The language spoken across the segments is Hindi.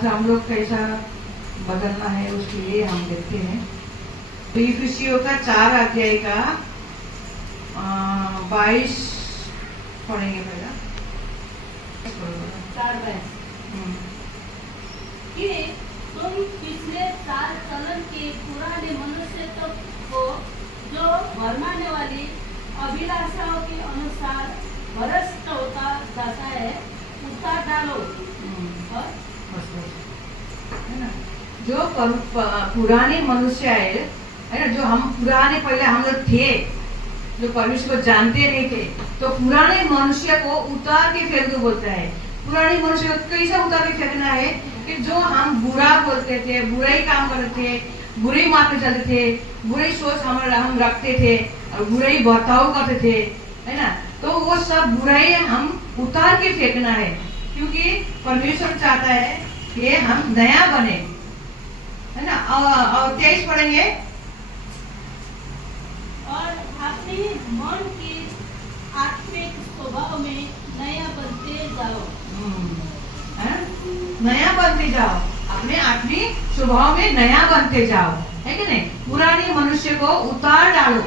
आज हम लोग कैसा बदलना है उसके लिए हम देखते हैं। तो इफिसियों का 4 अध्याय का 22 पढ़ेंगे पहला। 4 कि तुम पिछले चाल चलन के पुराने मनुष्यत्व को जो भरमाने वाली अभिलाषाओं के अनुसार भ्रष्ट होता जाता है उतार डालो। और है ना, जो पुराने मनुष्य है ना, जो हम पुराने पहले हम लोग थे, जो परमेश्वर को जानते नहीं थे, तो पुराने मनुष्य को उतार के फेंक दो बोलता है। पुराने मनुष्य को कैसा उतार के फेंकना है कि जो हम बुरा बोलते थे, बुरा ही काम करते थे, बुरे मार्ग में चलते थे, बुरे सोच हम रखते थे और बुरे ही बर्ताव करते थे, है ना, तो वो सब बुराई हम उतार के फेंकना है, क्योंकि परमेश्वर चाहता है कि हम नया बने, है ना। और 23 पढ़ेंगे। और अपने मन के आत्मिक स्वभाव में नया बनते जाओ। नया बनते जाओ, अपने आत्मिक स्वभाव में नया बनते जाओ, है कि नहीं। पुराने मनुष्य को उतार डालो,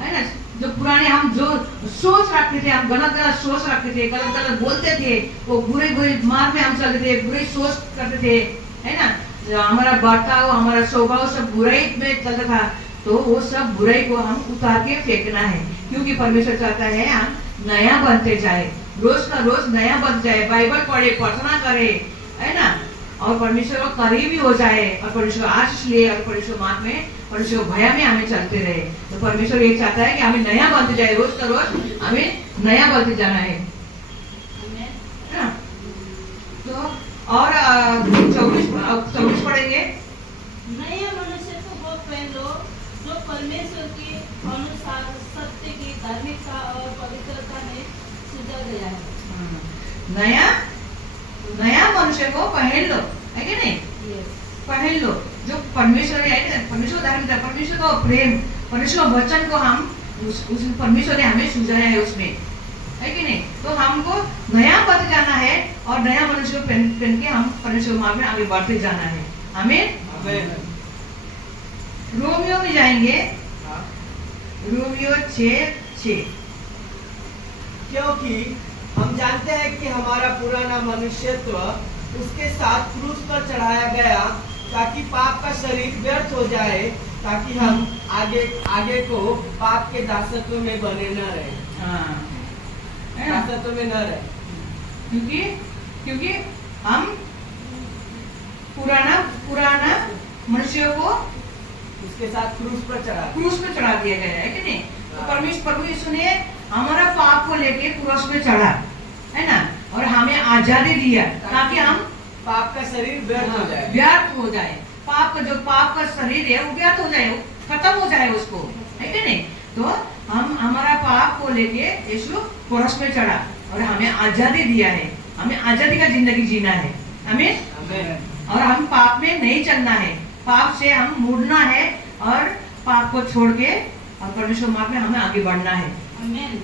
है ना। जो पुराने हम जो सोच रखते थे, हम गलत गलत सोच रखते थे, गलत गलत बोलते थे, वो बुरे बुरे मार्ग में हम चलते थे, बुरे सोच करते थे, है ना। जो हमारा बर्ताव, हमारा स्वभाव सब बुराई में चलता था, तो वो सब बुराई को हम उतार के फेंकना है, क्योंकि परमेश्वर चाहता है हम नया बनते जाए, रोज का रोज नया बन जाए, बाइबल पढ़े, प्रार्थना करे, है ना, और परमेश्वर को करीबी हो जाए, और परमेश्वर आशीष ले, और परमेश्वर मार्ग में, परमेश्वर भय में हमें चलते रहे। तो परमेश्वर ये चाहता है कि हमें नया बनते जाए, रोज का रोज हमें नया बनते जाना है ना। तो और 24 पढ़ेंगे। नया मनुष्य को पहलो जो परमेश्वर के अनुसार सत्य की धार्मिकता और पवित्रता में सुझा गया है। नया मनुष्य को पहन लो, है कि नहीं। पहन लो जो परमेश्वर है, परमेश्वर धार्मिकता, परमेश्वर का प्रेम, परमेश्वर वचन को हम उस परमेश्वर ने हमें सुझाया है उसमें, है कि नहीं। तो हमको नया बन जाना है और नया मनुष्य को पहन के हम परमेश्वर मार्ग में आगे बढ़ते जाना है। आमीन। रोमियो में जाएंगे, रोमियो 6:6। क्योंकि हम जानते हैं कि हमारा पुराना मनुष्यत्व उसके साथ क्रूस पर चढ़ाया गया, ताकि पाप का शरीर व्यर्थ हो जाए, ताकि हम आगे को पाप के दासत्व में बने न रहे। दासत्व में न रहे, क्योंकि हम पुराना मनुष्य को उसके साथ क्रूस पर चढ़ा दिया गया है कि नहीं। तो परमेश्वर प्रभु यीशु ने हमारा पाप को लेके क्रूस पे चढ़ा, है ना, और हमें आजादी दिया, ताकि हम पाप का शरीर व्यर्थ हो जाए। पाप का शरीर है वो व्यर्थ हो जाए, खत्म हो जाए उसको, है कि नहीं। तो हम हमारा पाप को लेके यीशु क्रूस पे चढ़ा और हमें आजादी दिया है, हमें आजादी का जिंदगी जीना है, हमें। और हम पाप में नहीं चलना है, पाप से हम मुड़ना है और पाप को छोड़ के और परमेश्वर मार्ग में हमें आगे बढ़ना है। आमीन।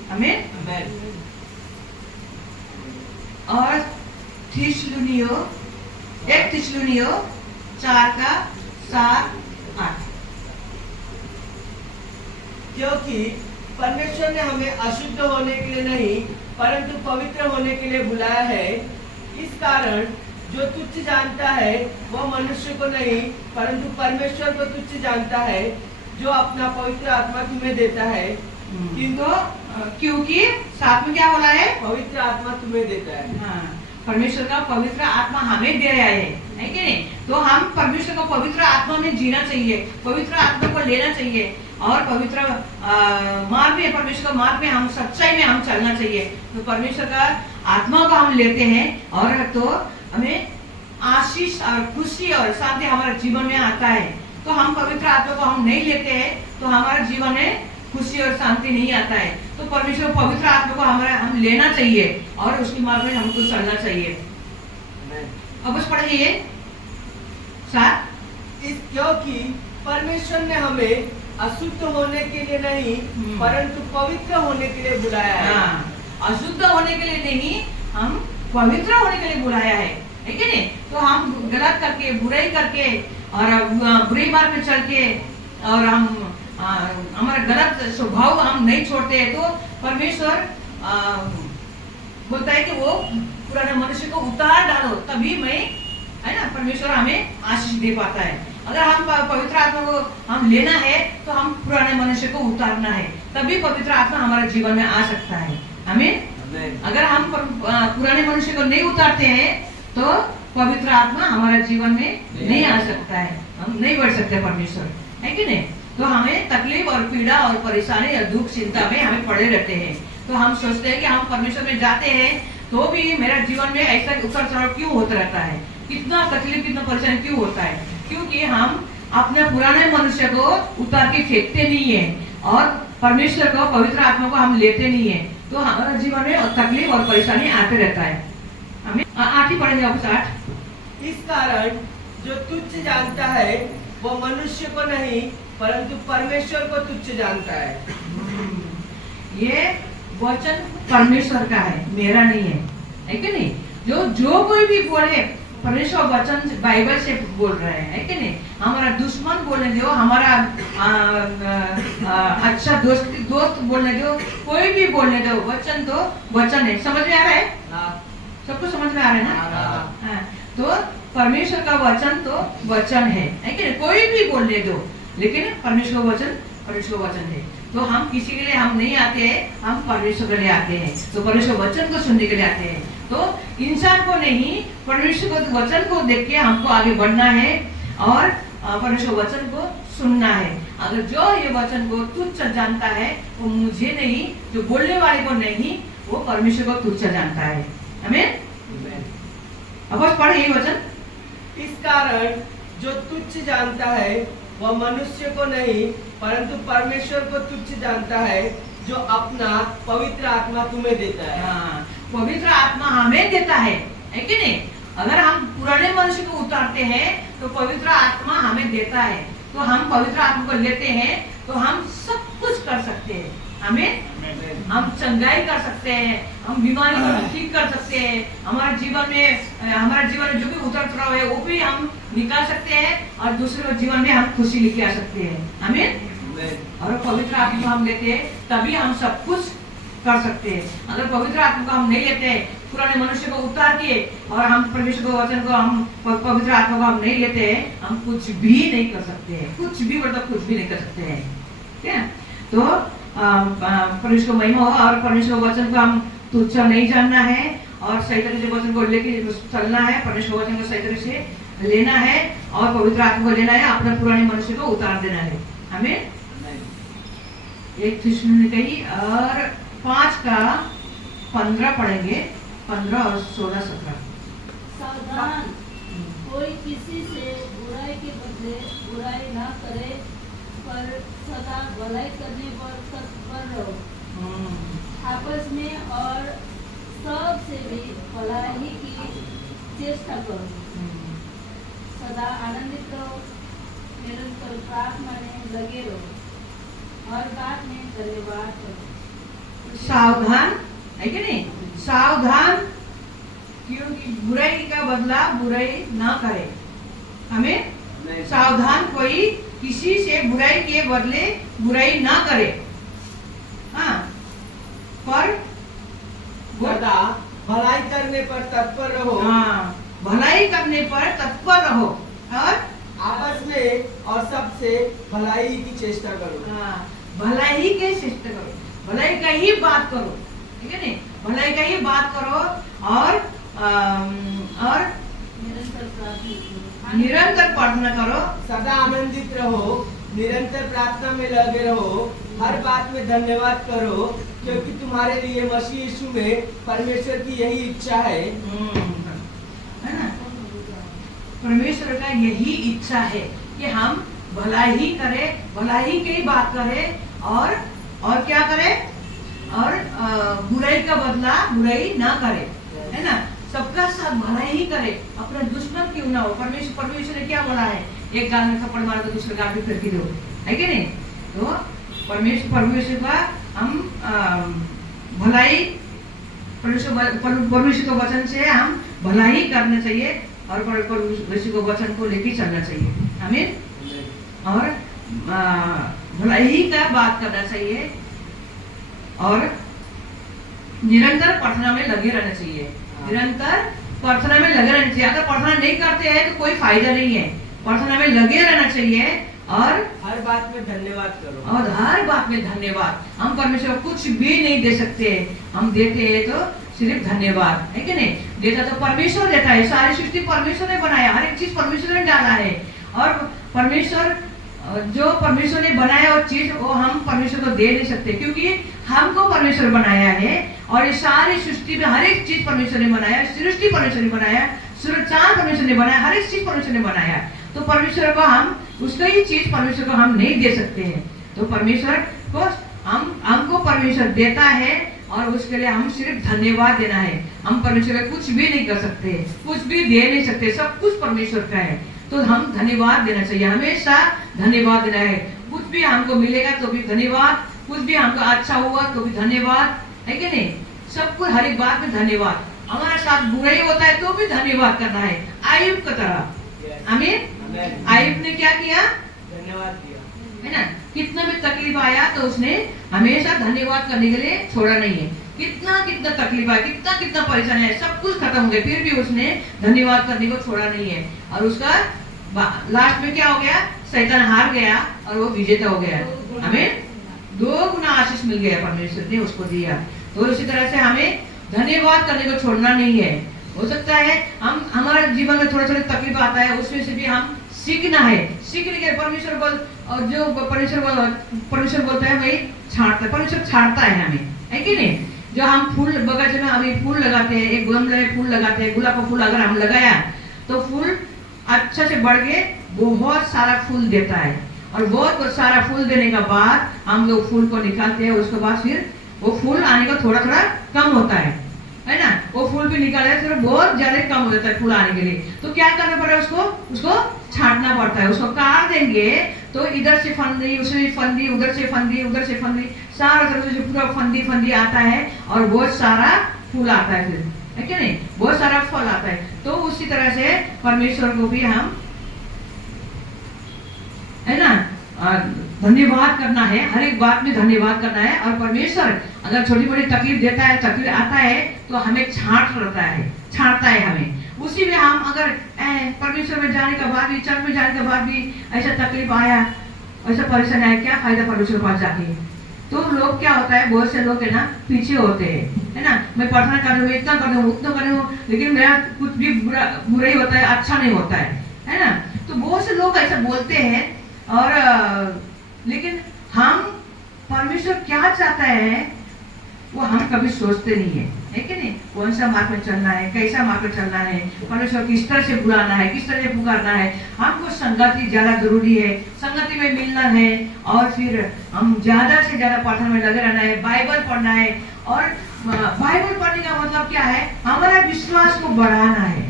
और थिस्सलुनियो 4:7-8। क्योंकि परमेश्वर ने हमें अशुद्ध होने के लिए नहीं परंतु पवित्र होने के लिए बुलाया है। इस कारण जो तुच्छ जानता है वह मनुष्य को नहीं परंतु परमेश्वर को तुच्छ जानता है, जो अपना पवित्र आत्मा तुम्हें देता है। किंतु क्योंकि साथ में क्या बोला है, पवित्र आत्मा तुम्हें देता है। हाँ, परमेश्वर का पवित्र आत्मा हमें दे रहा है कि नहीं। तो हम परमेश्वर को पवित्र आत्मा में जीना चाहिए, पवित्र आत्मा को लेना चाहिए और पवित्र मार्ग में, परमेश्वर का मार्ग में हम सच्चाई में हम चलना चाहिए। तो परमेश्वर का आत्मा को हम लेते हैं और तो हमें आशीष और खुशी और शांति हमारे जीवन में आता है। तो हम पवित्र आत्मा को हम नहीं लेते हैं तो हमारे जीवन में खुशी और शांति नहीं आता है। तो परमेश्वर पवित्र आत्मा को हम लेना चाहिए और उसकी मार्ग में हमको चलना चाहिए। अब बस पढ़िए 7। क्योंकि परमेश्वर ने हमें अशुद्ध होने के लिए नहीं परंतु पवित्र होने के लिए बुलाया है। अशुद्ध होने के लिए नहीं, हम पवित्र होने के लिए बुलाया है है कि नहीं? तो हम गलत करके, बुराई करके और बुरी मार्ग में चल के और हम हमारा गलत स्वभाव हम नहीं छोड़ते, तो परमेश्वर बोलता है कि वो पुराने मनुष्य को उतार डालो, तभी मैं, है ना, परमेश्वर हमें आशीष दे पाता है। अगर हम पवित्र आत्मा को हम लेना है तो हम पुराने मनुष्य को उतारना है, तभी पवित्र आत्मा हमारे जीवन में आ सकता है। आमीन। अगर हम पुराने मनुष्य को नहीं उतारते हैं तो पवित्र आत्मा हमारे जीवन में नहीं आ सकता है, हम नहीं बढ़ सकते परमेश्वर, है कि नहीं? तो हमें तकलीफ और पीड़ा और परेशानी और दुख चिंता में हमें पड़े रहते हैं। तो हम सोचते हैं कि हम परमेश्वर में जाते हैं तो भी मेरा जीवन में ऐसा उतार चढ़ाव क्यों होता रहता है, कितना तकलीफ, कितना परेशानी क्यों होता है? क्योंकि हम अपने पुराने मनुष्य को उतार के फेंकते नहीं है और परमेश्वर को, पवित्र आत्मा को हम लेते नहीं है, तो हमारे जीवन में तकलीफ और परेशानी आते रहता है। हमें 8 ही पढ़ेंगे वापस 8। इस कारण जो तुच्छ जानता है वो मनुष्य को नहीं परंतु परमेश्वर को तुच्छ जानता है। ये वचन परमेश्वर का है, मेरा नहीं है कि नहीं? जो कोई भी बोले परमेश्वर वचन बाइबल से बोल रहे हैं, है कि नहीं? हमारा दुश्मन बोलने दो, हमारा अच्छा दोस्त बोलने दो, कोई भी बोलने दो, वचन तो वचन है। समझ में आ रहा है? सबको समझ में आ रहा है ना? हाँ। तो परमेश्वर का वचन तो वचन है कि नहीं? कोई भी बोलने दो, लेकिन परमेश्वर वचन है। तो हम किसी के लिए हम नहीं आते हैं, हम परमेश्वर के लिए आते हैं। तो परमेश्वर वचन को सुनने के लिए आते हैं। तो इंसान को नहीं, परमेश्वर को वचन को देख के हमको आगे बढ़ना है और परमेश्वर वचन को सुनना है। अगर जो ये वचन को तुच्छ जानता है वो मुझे नहीं, जो बोलने वाले को नहीं, वो परमेश्वर को तुच्छ जानता है। आमीन। अब बस पढ़े यही वचन। इस कारण जो तुच्छ जानता है वह मनुष्य को नहीं परंतु परमेश्वर को तुच्छ जानता है जो अपना पवित्र आत्मा तुम्हें देता है। पवित्र आत्मा हमें देता है कि नहीं? अगर हम पुराने मनुष्य को उतारते हैं तो पवित्र आत्मा हमें देता है। तो हम पवित्र आत्मा को लेते हैं तो हम सब कुछ कर सकते हैं। हमें हम चंगाई कर सकते हैं, हम बीमारी को ठीक कर सकते हैं, हमारे जीवन में जो भी उतार चढ़ाव है वो भी हम निकाल सकते हैं और दूसरे के जीवन में हम खुशी लेके आ सकते हैं। आमीन। और पवित्र आत्मा हम लेते हैं तभी हम सब कुछ कर सकते हैं। अगर पवित्र आत्मा को हम नहीं लेते, पुराने मनुष्य को उतार के और हम परमेश्वर को वचन को हम पवित्र आत्मा को हम नहीं लेते हैं, हम कुछ भी नहीं कर सकते हैं। कुछ भी मतलब कुछ भी नहीं कर सकते हैं। ठीक है? तो परमेश्वर को महिमा हो और परमेश्वर वचन को हम तुच्छ नहीं जानना है और सही तरीके से वचन को लेके चलना है। परमेश्वर वचन को सही तरीके से लेना है और पवित्र आत्मा को लेना है, अपने पुराने मनुष्य को उतार देना है। हमें 1 थिस्सलुनीकई और 5 का 15 पढ़ेंगे, 15 और 16, 17। सावधान, कोई किसी से बुराई के बदले बुराई ना करे पर सदा भलाई करने पर तत्पर रहो। आपस में और सबसे भी भलाई की चेष्टा करो। सदा आनंदित रहो, निरंतर प्रार्थना में लगे रहो, हर बात में धन्यवाद करो। सावधान, है कि नहीं? सावधान, क्योंकि बुराई का बदला बुराई ना करे। हमें सावधान, कोई किसी से बुराई के बदले बुराई ना करे। हाँ, पर सदा भलाई करने पर तत्पर रहो। हाँ, भलाई करने पर तत्पर रहो और आपस में और सबसे भलाई की चेष्टा करो। हाँ, भलाई के चेष्टा करो, भलाई का ही बात करो, ठीक है नहीं? भलाई का ही बात करो और निरंतर प्रार्थना करो। सदा आनंदित रहो, निरंतर प्रार्थना में लगे रहो, हर बात में धन्यवाद करो क्योंकि तुम्हारे लिए मसीह यीशु में परमेश्वर की यही इच्छा है ना? परमेश्वर का यही इच्छा है कि हम भलाई करें, भलाई की बात करें और क्या करें, और बुराई का बदला बुराई ना करें, है ना? सबका साथ भलाई ही करे, अपना दुश्मन क्यों ना हो। परमेश्वर ने क्या बोला है? एक गाल में थप्पड़ मारो तो दूसरे गाल भी फिर दो, है कि नहीं? तो परमेश्वर का हम भलाई परमेश्वर के वचन से हम भला ही करना चाहिए और परमेश्वर के वचन को लेके चलना चाहिए। आमीन। और भला ही का बात करना चाहिए और निरंतर प्रार्थना में लगे रहना चाहिए। निरंतर प्रार्थना में लगे रहना चाहिए। अगर प्रार्थना नहीं करते हैं तो कोई फायदा नहीं है। प्रार्थना में लगे रहना चाहिए और हर बात में धन्यवाद करो। और हर बात में धन्यवाद। हम परमेश्वर को कुछ भी नहीं दे सकते, हम देते हैं तो सिर्फ धन्यवाद, है कि नहीं? देता तो परमेश्वर देता है। सारी सृष्टि परमेश्वर ने बनाया, हर एक चीज परमेश्वर ने डाला है। और परमेश्वर जो परमेश्वर ने बनाया वो चीज वो हम परमेश्वर को दे नहीं सकते, क्योंकि हमको परमेश्वर बनाया है। और ये सारी सृष्टि में हर एक चीज परमेश्वर ने बनाया, सृष्टि परमेश्वर ने बनाया, सूरज चांद परमेश्वर ने बनाया, हर एक चीज परमेश्वर ने बनाया। तो परमेश्वर को हम उसका ही चीज परमेश्वर को हम नहीं दे सकते हैं। तो परमेश्वर को हमको परमेश्वर देता है और उसके लिए हम सिर्फ धन्यवाद देना है। हम परमेश्वर का कुछ भी नहीं कर सकते, कुछ भी दे नहीं सकते, सब कुछ परमेश्वर का है। तो हम धन्यवाद देना चाहिए, हमेशा धन्यवाद देना है। कुछ भी हमको मिलेगा तो भी धन्यवाद, कुछ भी हमको अच्छा हुआ तो भी धन्यवाद, है कि नहीं? सब कुछ हर एक बात में धन्यवाद। हमारे साथ बुराई होता है तो भी धन्यवाद करना है, आयुब की तरह। आमीन। आयुब ने क्या किया? धन्यवाद दिया, है ना? कितना भी तकलीफ आया तो उसने हमेशा धन्यवाद करने के लिए छोड़ा नहीं है। कितना कितना तकलीफ आया, कितना कितना परेशानी है, सब कुछ खत्म हो गया, फिर भी उसने धन्यवाद करने को छोड़ा नहीं है। और उसका लास्ट में क्या हो गया? शैतान हार गया और वो विजेता हो गया। हमें 2 गुना आशीष मिल गया, परमेश्वर ने उसको दिया। तो इसी तरह से हमें धन्यवाद करने को छोड़ना नहीं है। हो सकता है हम हमारे जीवन में थोड़ा थोड़ा तकलीफ आता है, उसमें से भी हम सीखना है। सीखने के परमेश्वर बोल और जो परमेश्वर बोलता है वही छांटता है, परमेश्वर छांटता है हमें, है कि नहीं? जो हम फूल बगीचे में अभी फूल लगाते हैं, एक गमले में फूल लगाते हैं, गुलाब का फूल अगर हम लगाया तो फूल अच्छा से बढ़ के बहुत सारा फूल देता है। और बहुत सारा फूल देने के बाद हम लोग फूल को निकालते हैं, उसके बाद फिर वो फूल आने का थोड़ा थोड़ा कम होता है ना? वो फूल भी निकाले फिर बहुत ज्यादा कम हो जाता है फूल आने के लिए। तो क्या करना पड़ेगा? उसको छांटना पड़ता है। उसको काट देंगे तो इधर से फंदी, उससे फंदी, उधर से फंदी, उधर से फंदी, सारा तरफ से पूरा फंदी फंदी आता है और बहुत सारा फूल आता है, फिर है कि नहीं? बहुत सारा फल आता है। तो उसी तरह से परमेश्वर को भी हम, है ना, धन्यवाद करना है, हर एक बात में धन्यवाद करना है। और परमेश्वर अगर छोटी मोटी तकलीफ देता है, तकलीफ आता है तो हमें छांटता है हमें। उसी में हम अगर परमेश्वर में जाने के बाद भी, चर्च में जाने के बाद भी ऐसा तकलीफ आया, ऐसा परेशानी आया, क्या फायदा परमेश्वर के पास जाके? तो लोग क्या होता है, बहुत से लोग है ना पीछे होते हैं, है ना? मैं प्रार्थना कर रही हूँ, इतना कर रही हूँ, उतना कर रही हूँ, लेकिन मेरा कुछ भी बुरा ही होता है, अच्छा नहीं होता है ना? तो बहुत से लोग ऐसा बोलते हैं। और लेकिन हम परमेश्वर क्या चाहता है वो हम कभी सोचते नहीं है कि नहीं? कौन सा मार्ग में चलना है, कैसा मार्ग में चलना है, परमेश्वर किस तरह से बुलाना है, किस तरह से पुकारना है। हमको संगति ज्यादा जरूरी है, संगति में मिलना है और फिर हम ज्यादा से ज्यादा प्रार्थना में लगे रहना है, बाइबल पढ़ना है। और बाइबल पढ़ने का मतलब क्या है? हमारा विश्वास को बढ़ाना है।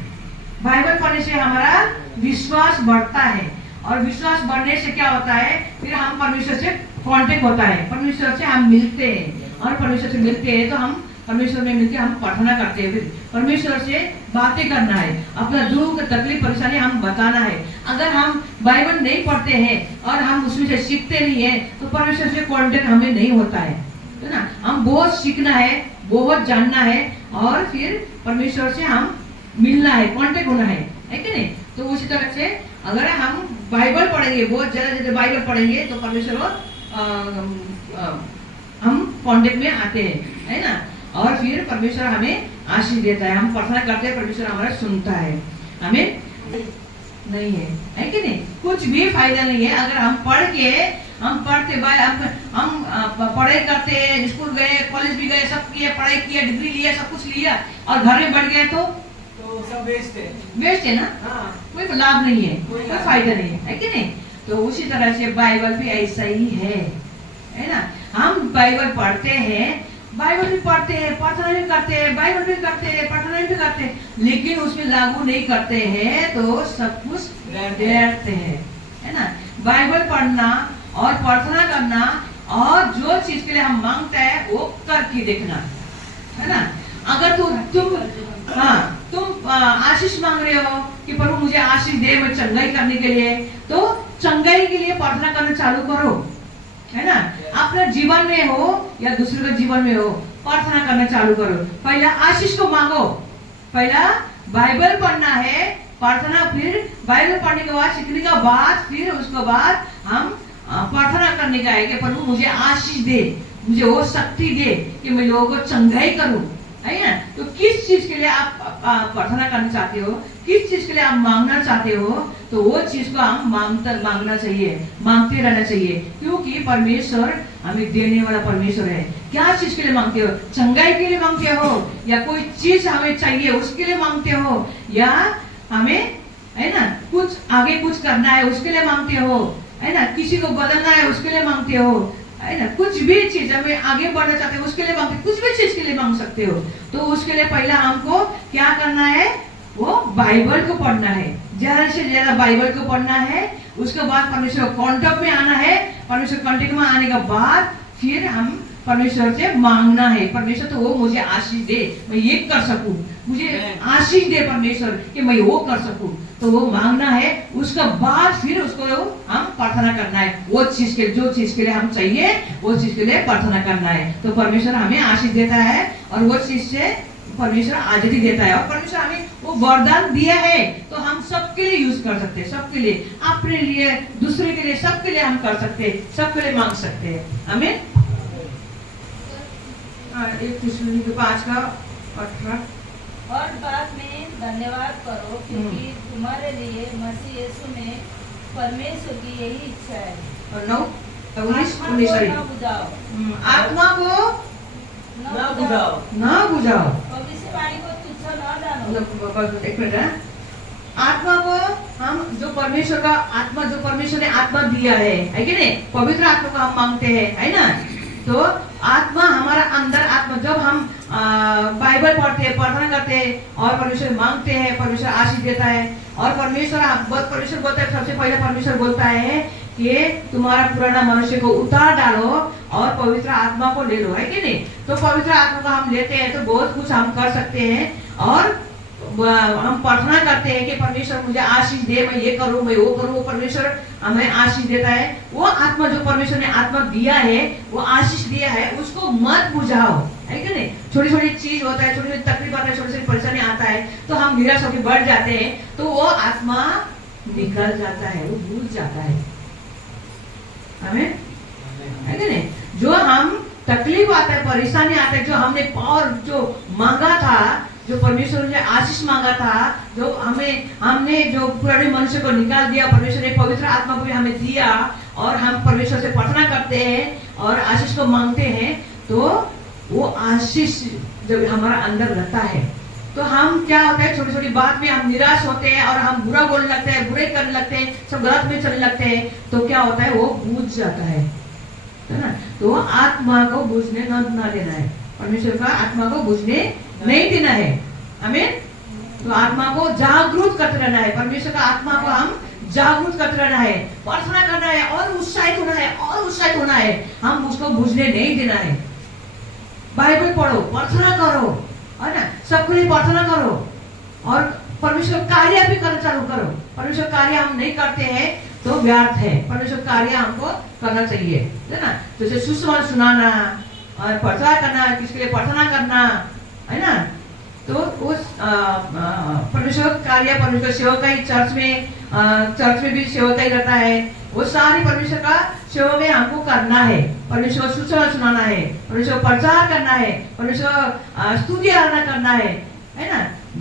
बाइबल पढ़ने से हमारा विश्वास बढ़ता है और विश्वास बढ़ने से क्या होता है? फिर हम परमेश्वर से कांटेक्ट होता है, परमेश्वर से हम मिलते हैं और परमेश्वर से मिलते हैं तो हम परमेश्वर में मिलकर हम प्रार्थना करते हैं। फिर परमेश्वर से बातें करना है, अपना दुख तकलीफ परेशानी हम बताना है। अगर हम बाइबल नहीं पढ़ते हैं और हम उसमें से सीखते नहीं है तो परमेश्वर से कांटेक्ट हमें नहीं होता है ना? हम बहुत सीखना है, बहुत जानना है और फिर परमेश्वर से हम मिलना है, कांटेक्ट होना है कि नहीं? तो उसी तरह से अगर हम बाइबल पढ़ेंगे, बहुत ज्यादा बाइबल पढ़ेंगे तो परमेश्वर हम कांटेक्ट में आते हैं, है ना? और फिर परमेश्वर हमें आशीष देता है। हम प्रार्थना करते हैं, परमेश्वर हमारा सुनता है। हमें नहीं है कि नहीं? कुछ भी फायदा नहीं है अगर हम हम पढ़ाई करते, स्कूल गए, कॉलेज भी गए, सब किए, पढ़ाई किया, डिग्री लिया, सब कुछ लिया और घर में बैठ गए तो सब वेस्ट है ना? हाँ। कोई लाभ नहीं है, कोई फायदा नहीं है कि नहीं? तो उसी तरह से बाइबल भी ऐसा ही है ना? हम बाइबल पढ़ते हैं, बाइबल भी पढ़ते हैं, प्रार्थना भी करते हैं, बाइबल भी करते हैं, प्रार्थना भी करते हैं, लेकिन उसमें लागू नहीं करते हैं तो सब कुछ व्यर्थ है ना? बाइबल पढ़ना और प्रार्थना करना और जो चीज के लिए हम मांगते हैं वो करके देखना, है ना? अगर तुम आशीष मांग रहे हो कि प्रभु मुझे आशीष दे मैं चंगाई करने के लिए, तो चंगाई के लिए प्रार्थना करना चालू करो, है ना। अपने जीवन में हो या दूसरे के जीवन में हो, प्रार्थना करना चालू करो। पहला आशीष को मांगो, पहला बाइबल पढ़ना है, प्रार्थना, फिर बाइबल पढ़ने के बाद, सीखने के बाद, फिर उसके बाद हम प्रार्थना करने का है कि प्रभु मुझे आशीष दे, मुझे वो शक्ति दे कि मैं लोगों को चंगाई करूं, है ना। तो किस चीज के लिए आप प्रार्थना करना चाहते हो, किस चीज के लिए आप मांगना चाहते हो, तो वो चीज को हम मांगना चाहिए, मांगते रहना चाहिए, क्योंकि परमेश्वर हमें देने वाला परमेश्वर है। क्या चीज के लिए मांगते हो? चंगाई के लिए मांगते हो, या कोई चीज हमें चाहिए उसके लिए मांगते हो, या हमें, है ना, कुछ आगे कुछ करना है उसके लिए मांगते हो, है ना, किसी को बदलना है उसके लिए मांगते हो, है ना, कुछ भी चीज हमें आगे बढ़ना चाहते हो उसके लिए मांगते, कुछ भी चीज के लिए मांग सकते हो। तो उसके लिए पहला हमको क्या करना है, वो बाइबल को पढ़ना है, ज्यादा से ज्यादा बाइबल को पढ़ना है। उसके बाद परमेश्वर कांटेक्ट में आना है, परमेश्वर कांटेक्ट में आने के बाद फिर हम परमेश्वर से मांगना है, परमेश्वर तो वो मुझे आशीष दे, मैं ये कर सकूं, मुझे आशीष दे परमेश्वर कि मैं वो कर सकूं, तो वो मांगना है। उसके बाद फिर उसको हम प्रार्थना करना है, वो चीज के, जो चीज के लिए हम चाहिए वो चीज के लिए प्रार्थना करना है। तो परमेश्वर हमें आशीष देता है और वो चीज से परमेश्वर आजादी देता है, और परमेश्वर हमें वो वरदान दिया है, तो हम सबके लिए यूज कर सकते हैं, सबके लिए, अपने लिए, दूसरे के लिए, सबके लिए हम कर सकते हैं, सबके लिए मांग सकते हैं। आमीन। 1:5 हर बात में धन्यवाद करो, क्योंकि तुम्हारे लिए मसीह यीशु में परमेश्वर की यही इच्छा है। और 9:19 न बुझाओ, आत्मा को ना बुझाओ, ना बुझाओ, भविष्यवाणी को तुच्छ न जानो। एक मिनट, आत्मा को हम, जो परमेश्वर का आत्मा, जो परमेश्वर ने आत्मा दिया है कि नहीं, पवित्र आत्मा को हम मांगते हैं, है ना। तो आत्मा हमारा अंदर, आत्मा जब हम बाइबल पढ़ते हैं, प्रार्थना करते हैं और परमेश्वर मांगते हैं, परमेश्वर आशीष देता है। और परमेश्वर बोलता है, सबसे पहले परमेश्वर बोलता है कि तुम्हारा पुराना मनुष्य को उतार डालो और पवित्र आत्मा को ले लो, है कि नहीं। तो पवित्र आत्मा को हम लेते हैं तो बहुत कुछ हम कर सकते हैं, और हम प्रार्थना करते हैं कि परमेश्वर मुझे आशीष दे, मैं ये करूं, मैं वो करूं। वो परमेश्वर हमें आशीष देता है। वो आत्मा, जो परमेश्वर ने आत्मा दिया है, वो आशीष दिया है, उसको मत बुझाओ, है कि नहीं। छोटी छोटी चीज होता है, छोटी छोटी तकलीफ आता है, छोटी छोटी परेशानी आता है, तो हम निराश होकर बढ़ जाते हैं, तो वो आत्मा निकल जाता है, वो भूल जाता है, हमें, है कि नहीं। जो हम तकलीफ आता है, परेशानी आता है, जो हमने और जो मांगा था, जो परमेश्वर ने आशीष मांगा था, जो हमने जो पुराने मनुष्य को निकाल दिया, परमेश्वर ने पवित्र आत्मा को भी हमें दिया, और हम परमेश्वर से प्रार्थना करते हैं और आशीष को मांगते हैं, तो वो आशीष जब हमारा अंदर रहता है, तो हम क्या होता है, छोटी छोटी बात में हम निराश होते हैं और हम बुरा बोलने लगते हैं, बुरे करने लगते हैं, सब गलत में चलने लगते हैं, तो क्या होता है, वो बूझ जाता है ना। तो आत्मा को बुझने न देना है, परमेश्वर का आत्मा को बुझने नहीं देना है, आमीन। तो आत्मा को जागरूक करते रहना है, परमेश्वर का आत्मा को हम जागरूक करते रहना है, प्रार्थना करना है, और उत्साहित होना है, और उत्साहित होना है, हम उसको बुझने नहीं देना है। बाइबल पढ़ो, प्रार्थना करो, है ना, सबके लिए प्रार्थना करो, और परमेश्वर कार्य भी करना चालू करो। परमेश्वर कार्य हम नहीं करते हैं तो व्यर्थ है, परमेश्वर कार्य हमको करना चाहिए, है ना। जैसे सुसमाचार सुनाना और प्रार्थना करना, किसके लिए प्रार्थना करना, है ना। तो उस परमेश्वर कार्य, परमेश्वर सेवकाई, चर्च में भी सेवकाई रहता है, वो सारी परमेश्वर का सेवा में हमको करना है। परमेश्वर सुसमाचार सुनाना है, परमेश्वर प्रचार करना है, परमेश्वर स्तुति आराधना करना है ना,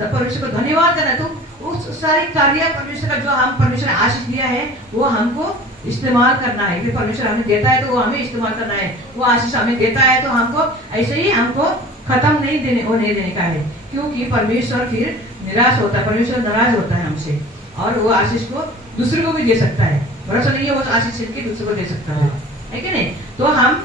परमेश्वर को धन्यवाद करना है। तो उस सारी कार्य परमेश्वर का, जो हम परमेश्वर ने आशीष दिया है, वो हमको इस्तेमाल करना है। फिर परमेश्वर हमें देता है तो वो हमें इस्तेमाल करना है, वो आशीष हमें देता है तो हमको ऐसे ही हमको खत्म नहीं होने देने का है, क्योंकि परमेश्वर फिर निराश होता है, परमेश्वर नाराज होता है हमसे, और वो आशीष को दूसरे को भी दे सकता है। भरोसा नहीं है, वो आशीष के दूसरे को दे सकता है कि नहीं। तो हम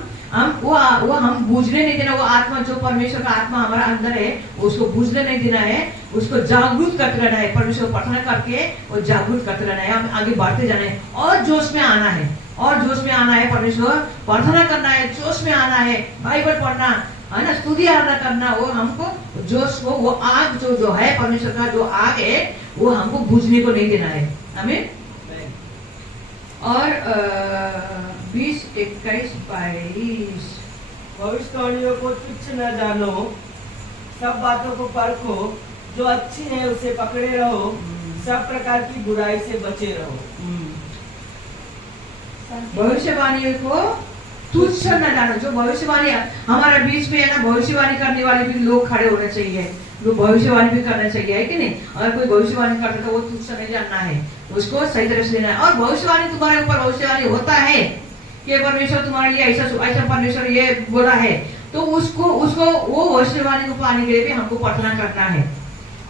बूझने नहीं देना, वो आत्मा, जो परमेश्वर का आत्मा हमारा अंदर है, उसको बूझने नहीं देना है, उसको जागरूक करते रहना है, परमेश्वर प्रार्थना करके और जागरूक करते रहना है, हम आगे बढ़ते जाना है, और जोश में आना है, और जोश में आना है, परमेश्वर प्रार्थना करना है, जोश में आना है, बाइबल पढ़ना, है ना, स्तुति आराधना करना, वो हमको जोश को, वो आग जो है परमेश्वर का जो आग है वो हमको बुझने को नहीं देना है। हमें और 20, 21, 22 भविष्यवाणियों को तुच्छ न जानो, सब बातों को परखो, जो अच्छी है उसे पकड़े रहो, सब प्रकार की बुराई से बचे रहो। भविष्यवाणी को तुच्छ न जानो। जो भविष्यवाणी हमारे बीच में है ना, भविष्यवाणी करने वाले भी लोग खड़े होने चाहिए, जो भविष्यवाणी भी करना चाहिए, है कि नहीं? अगर कोई भविष्यवाणी करता तो वो तुच्छ नहीं जानना है, उसको सही तरह से लेना है। और भविष्यवाणी तुम्हारे ऊपर भविष्यवाणी होता है कि परमेश्वर तुम्हारे लिए ऐसा परमेश्वर ये बोला है, तो उसको वो भविष्यवाणी को पाने के लिए भी हमको प्रार्थना करना है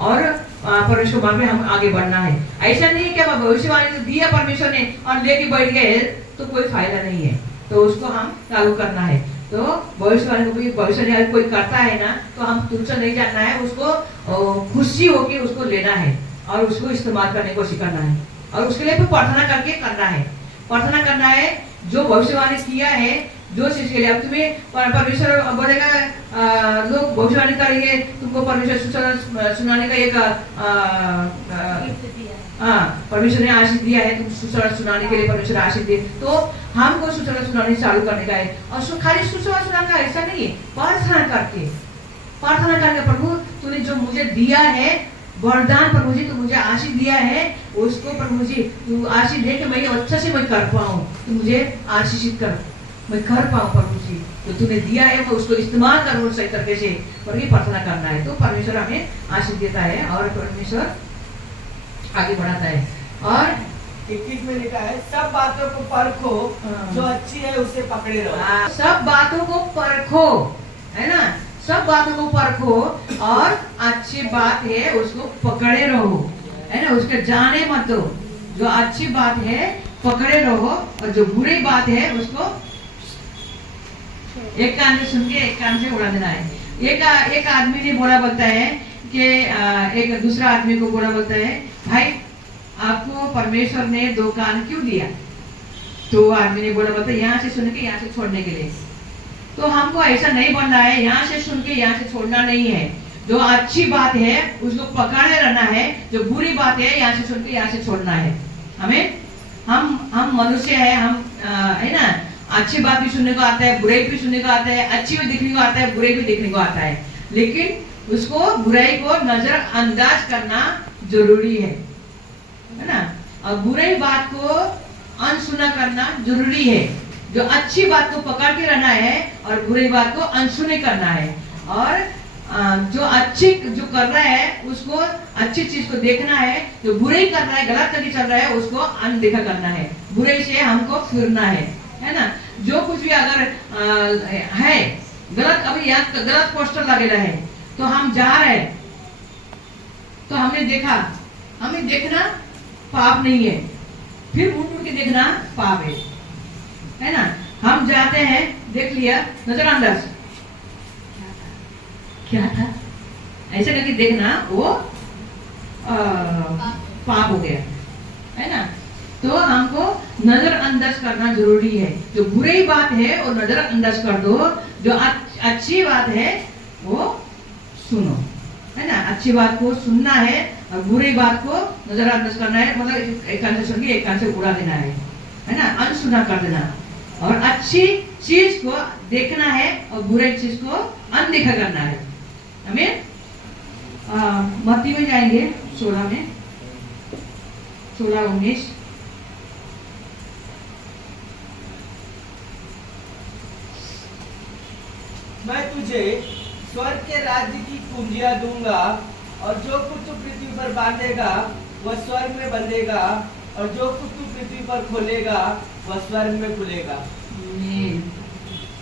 और परमेश्वर मार्ग में हम आगे बढ़ना है। ऐसा नहीं कि भविष्यवाणी तो दिया परमेश्वर ने और लेके बैठ गए तो कोई फायदा नहीं है, तो उसको हम लागू करना है। तो भविष्यवाणी को भी भविष्यवाणी कोई करता है ना, तो हम तुच्छ नहीं जानना है, उसको खुशी होके उसको लेना है और उसको इस्तेमाल करने को सिखाना है और उसके लिए फिर प्रार्थना करके करना है। प्रार्थना करना है जो भविष्यवाणी किया है, जो चीज के लिए अब तुम्हें परमेश्वर बोलेगा, लोग भविष्यवाणी करेंगे, तुमको परमेश्वर सुनाने का एक परमेश्वर ने आशीष दिया है, तुम सुसमाचार सुनाने के लिए परमेश्वर आशीष दिए, तो हमको सुसमाचार सुनाने चालू करने का है। और खाली सुसमाचार सुनाने का ऐसा नहीं है, प्रार्थना करके प्रभु तूने जो मुझे दिया है वरदान, प्रभु जी तू मुझे आशीष दिया है, उसको प्रभु जी तू आशीष दे कि मैं अच्छा से मैं कर पाऊँ, तू मुझे आशीषित कर, मैं कर पाऊँ प्रभु जी, जो तूने दिया है मैं उसको इस्तेमाल करूँ सही तरीके से, पर ये प्रार्थना करना है। तो परमेश्वर हमें आशीष देता है और परमेश्वर आगे बढ़ाता है। और 21 में लिखा है, सब बातों को परखो, जो अच्छी है उसे पकड़े रहो। सब बातों को परखो, है ना, सब बातों को परखो और अच्छी बात है उसको पकड़े रहो, है ना, उसके जाने मत दो। जो अच्छी बात है पकड़े रहो और जो बुरी बात है उसको एक कान से सुन के एक कान से उड़ा देना है। एक आदमी ने बोला बोलता है कि एक दूसरा आदमी को बोला बोलता है, भाई आपको परमेश्वर ने 2 कान क्यों दिया? तो आदमी ने बोला बोलता है, यहाँ से सुन के यहाँ से छोड़ने के लिए। तो हमको ऐसा नहीं बनना है, यहाँ से सुन के यहाँ से छोड़ना नहीं है। जो अच्छी बात है उसको पकड़े रहना है, जो बुरी बात है यहाँ से सुन के यहाँ से छोड़ना है। हमें हम मनुष्य है, हम है ना, अच्छी बात भी सुनने को आता है, बुराई भी सुनने को आता है, अच्छी भी दिखने को आता है, बुराई भी देखने को आता है, लेकिन उसको बुराई को नजरअंदाज करना जरूरी है ना, और बुराई बात को अनसुना करना जरूरी है। जो अच्छी बात को पकड़ के रहना है और बुरी बात को अनसुने करना है, और जो अच्छी जो कर रहा है उसको अच्छी चीज को देखना है, जो बुराई कर रहा है, गलत करके चल रहा है उसको अनदेखा करना है, बुराई से हमको फिरना है ना। जो कुछ भी अगर है गलत, अभी यहाँ गलत पोस्टर लगेला है तो हम जा रहे हैं, तो हमने देखा, हमें देखना पाप नहीं है, फिर मुड़ के देखना पाप है ना। हम जाते हैं, देख लिया, नजरअंदाज क्या था, ऐसे करके देखना, वो पाप हो गया, है ना। तो हमको नजरअंदाज करना जरूरी है। जो बुरी बात है वो नजरअंदाज कर दो, जो अच्छी बात है वो सुनो, है ना। अच्छी बात को सुनना है और बुरी बात को नजरअंदाज करना है, मतलब एक कान से सुन के एक कान से उड़ा देना है ना, अनसुना कर देना। और अच्छी चीज को देखना है और बुरी चीज को अनदेखा करना है। हमें मत्ती में जाएंगे 16 में, 16-19। मैं तुझे स्वर्ग के राज्य की कुंजियां दूंगा, और जो कुछ तू पृथ्वी पर बांधेगा वह स्वर्ग में बंधेगा, और जो कुछ तू पृथ्वी पर खोलेगा वह स्वर्ग में खुलेगा।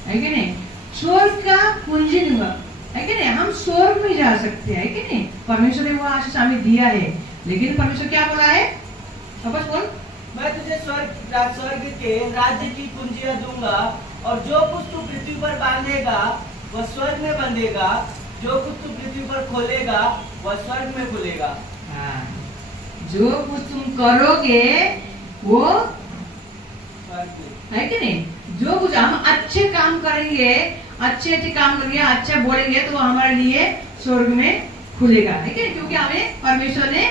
है कि नहीं? स्वर्ग का कुंजी दूंगा, है कि नहीं। हम स्वर्ग में जा सकते हैं, कि नहीं। परमेश्वर ने वो आशीष हमें दिया है, लेकिन परमेश्वर क्या बोला है? वापस बोल। मैं तुझे स्वर्ग के राज्य की कुंजियां दूंगा, और जो कुछ तू पृथ्वी पर बांधेगा वह स्वर्ग में बंधेगा, जो कुछ तू पृथ्वी पर खोलेगा वह स्वर्ग में खुलेगा। जो कुछ तुम करोगे वो, स्वर्ग में, है कि नहीं। जो कुछ हम अच्छे काम करेंगे अच्छे अच्छे काम करेंगे, अच्छा बोलेंगे तो हमारे लिए स्वर्ग में खुलेगा, है क्या? क्योंकि हमें परमेश्वर ने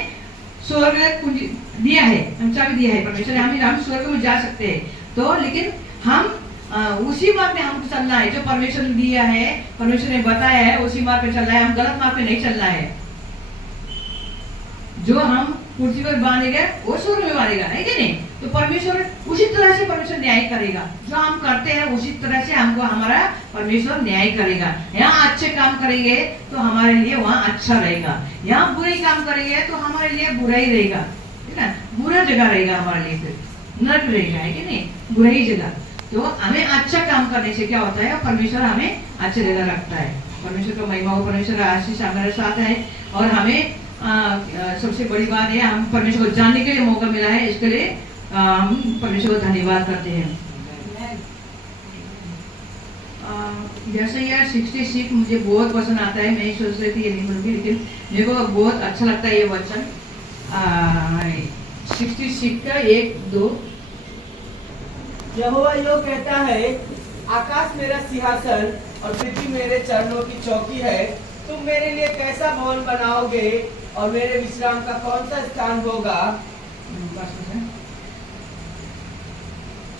स्वर्ग कुंजी दिया है, हम चाबी दिया है परमेश्वर ने, हम स्वर्ग में जा सकते हैं। तो लेकिन हम उसी मार्ग में हमको चलना है जो परमेश्वर ने दिया है, परमेश्वर ने बताया है, उसी मार्ग पे चलना है। हम गलत मार्ग पे नहीं चलना है। जो हम कुर्सी पर बांधेगा वो स्वर्ग में बांधेगा, है कि नहीं? तो परमेश्वर उसी तरह से परमेश्वर न्याय करेगा। जो हम करते हैं उसी तरह से हमको हमारा परमेश्वर न्याय करेगा। यहाँ अच्छे काम करेंगे तो हमारे लिए वहाँ अच्छा रहेगा, यहाँ बुरे काम करेंगे तो हमारे लिए बुरा ही रहेगा, है ना? बुरा जगह रहेगा हमारे लिए, फिर नरक रहेगा, है कि नहीं? बुरा ही जगह। तो हमें अच्छा काम करने से क्या होता है? परमेश्वर हमें अच्छे जगह रखता है। परमेश्वर का महिमा हो, परमेश्वर का आशीष हमारे साथ है। और हमें सबसे बड़ी बात है, हम परमेश्वर को जानने के लिए मौका मिला है, इसके लिए हम परमेश्वर को धन्यवाद करते हैं। जैसे यार 66 मुझे बहुत पसंद आता है। मैं सोच रही थी ये नहीं बोलूंगी, लेकिन मेरे को बहुत अच्छा लगता है ये वचन। 66 का 1-2। यहोवा यो कहता है, आकाश मेरा सिंहासन और पृथ्वी मेरे चरणों की चौकी है। तुम मेरे लिए कैसा भवन बनाओगे और मेरे विश्राम का कौन सा स्थान होगा?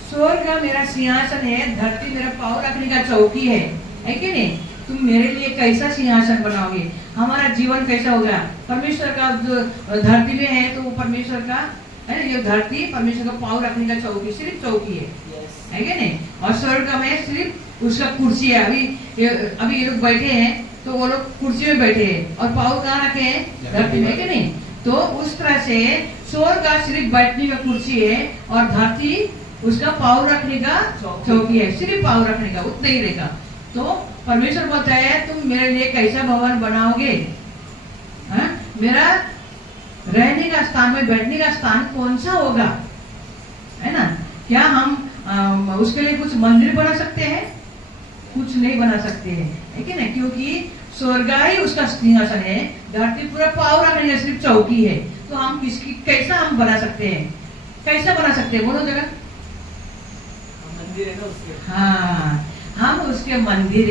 स्वर्ग का मेरा सिंहासन है, धरती मेरा पाँव रखने का चौकी है कि नहीं? तुम मेरे लिए कैसा सिंहासन बनाओगे, हमारा जीवन कैसा होगा? परमेश्वर का जो धरती में है तो वो परमेश्वर का है, ये धरती परमेश्वर का पाँव रखने का चौकी, सिर्फ चौकी है कि नहीं? और स्वर्ग में सिर्फ उसका कुर्सी है। अभी ये लोग बैठे हैं तो वो लोग कुर्सी में बैठे हैं और पाँव कहाँ रखे हैं? धरती में, कि नहीं? तो उस तरह से स्वर्ग का सिर्फ बैठने का कुर्सी है और धरती उसका पाँव रखने का चौकी है, सिर्फ पाँव रखने का, उतना ही रहेगा। तो परमेश्वर बोलता है तुम मेरे लिए कैसा भवन बनाओगे? मेरा रहने का स्थान में बैठने का स्थान कौन सा होगा, है ना? क्या हम उसके लिए कुछ मंदिर बना सकते हैं? कुछ नहीं बना सकते हैं, है कि नहीं? क्योंकि स्वर्ग ही उसका सिंहासन है, धरती पूरा पाँव रखने का सिर्फ चौकी है। तो हम किसकी कैसा हम बना सकते हैं? कैसा बना सकते हैं बोलो जरा? मंदिर है ना उसके। हाँ, हम उसके मंदिर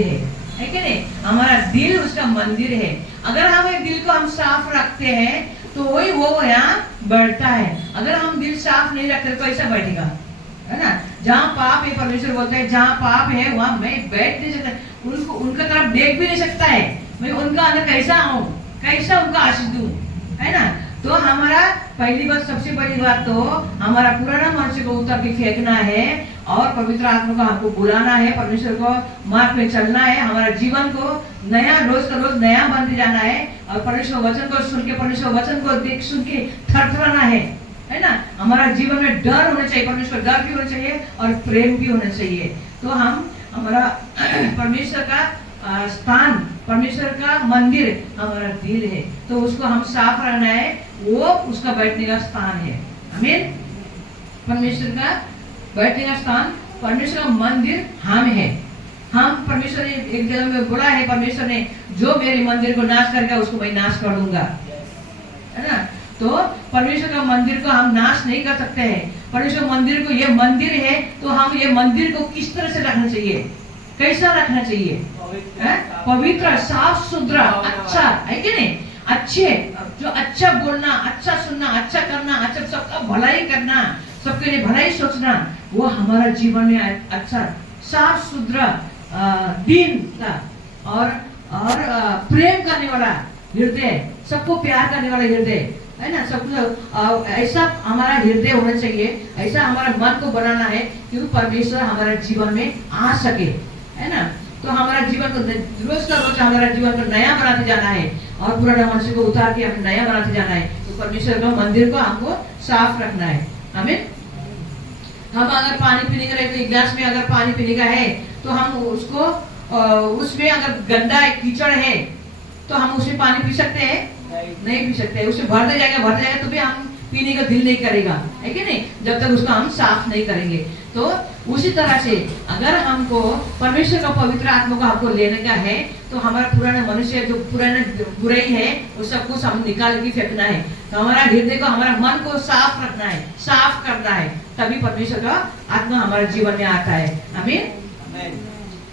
है कि नहीं? हमारा दिल उसका मंदिर है। अगर हमें दिल को हम साफ रखते हैं तो वही वो यहाँ बढ़ता है। अगर हम दिल साफ नहीं रखते तो कैसा बैठेगा, है ना? जहाँ पाप है, परमेश्वर बोलता है जहाँ पाप है वहाँ मैं बैठ नहीं सकता, उनको उनका तरफ देख भी नहीं सकता है। मैं उनका अंदर कैसा आऊँ, कैसा उनका आशीष दूँ, है ना? तो हमारा पहली बात, सबसे बड़ी बात तो हमारा पुराना मनुष्य को उतार के फेंकना है और पवित्र आत्मा को हमको बुलाना है, परमेश्वर को मार्ग में चलना है। हमारा जीवन को नया, रोज का रोज नया बनते जाना है और परमेश्वर वचन को सुन के, परमेश्वर वचन को देख सुन के थरथराना है ना? हमारा जीवन में डर होना चाहिए, परमेश्वर डर भी होना चाहिए और प्रेम भी होना चाहिए। तो हम हमारा परमेश्वर का स्थान, परमेश्वर का मंदिर हमारा दिल है, तो उसको हम साफ रखना है, वो उसका बैठने का स्थान है। आमीन। परमेश्वर का बैठने का स्थान, परमेश्वर का मंदिर हम है। हम परमेश्वर ने एक जगह में बोला है, परमेश्वर ने जो मेरे मंदिर को नाश करेगा उसको मैं नाश कर दूंगा, है ना? तो परमेश्वर का मंदिर को हम नाश नहीं कर सकते हैं। परमेश्वर मंदिर को, ये मंदिर है तो हम ये मंदिर को किस तरह से रखना चाहिए, कैसा रखना चाहिए? पवित्र, साफ सुथरा, अच्छा, है कि नहीं? अच्छे, जो अच्छा बोलना, अच्छा सुनना, अच्छा करना, अच्छा सबका भलाई करना, सबके लिए भलाई सोचना, वो हमारा जीवन में अच्छा साफ सुथरा दीन का और प्रेम करने वाला हृदय, सबको प्यार करने वाला हृदय, है ना? सब ऐसा हमारा हृदय होना चाहिए, ऐसा हमारा मन को बनाना है कि परमेश्वर हमारा जीवन में आ सके, है ना? तो हमारा जीवन को रोज का रोज हमारा जीवन को नया बनाते जाना है और पुराना मनुष्य को उतार के हम नया बनाते जाना है। तो परमेश्वर का मंदिर को हमको साफ रखना है। हमें हम अगर पानी पीने का रहे तो एक गिलास में अगर पानी पीने का है तो हम उसको उसमें अगर गंदा कीचड़ है तो हम उसमें पानी पी सकते हैं? नहीं पी सकते। उसे भरते जाएगा तो भी हम पीने का दिल नहीं करेगा, है कि नहीं? जब तक उसको हम साफ नहीं करेंगे। तो उसी तरह से अगर हमको परमेश्वर का पवित्र आत्मा को हमको लेने का है तो हमारा पुराना मनुष्य, जो पुराना बुराई है, वो सब कुछ हम निकाल के फेंकना है। तो हमारा हृदय को, हमारा मन को साफ रखना है, साफ करना है, तभी परमेश्वर का आत्मा हमारे जीवन में आता है। आमीन।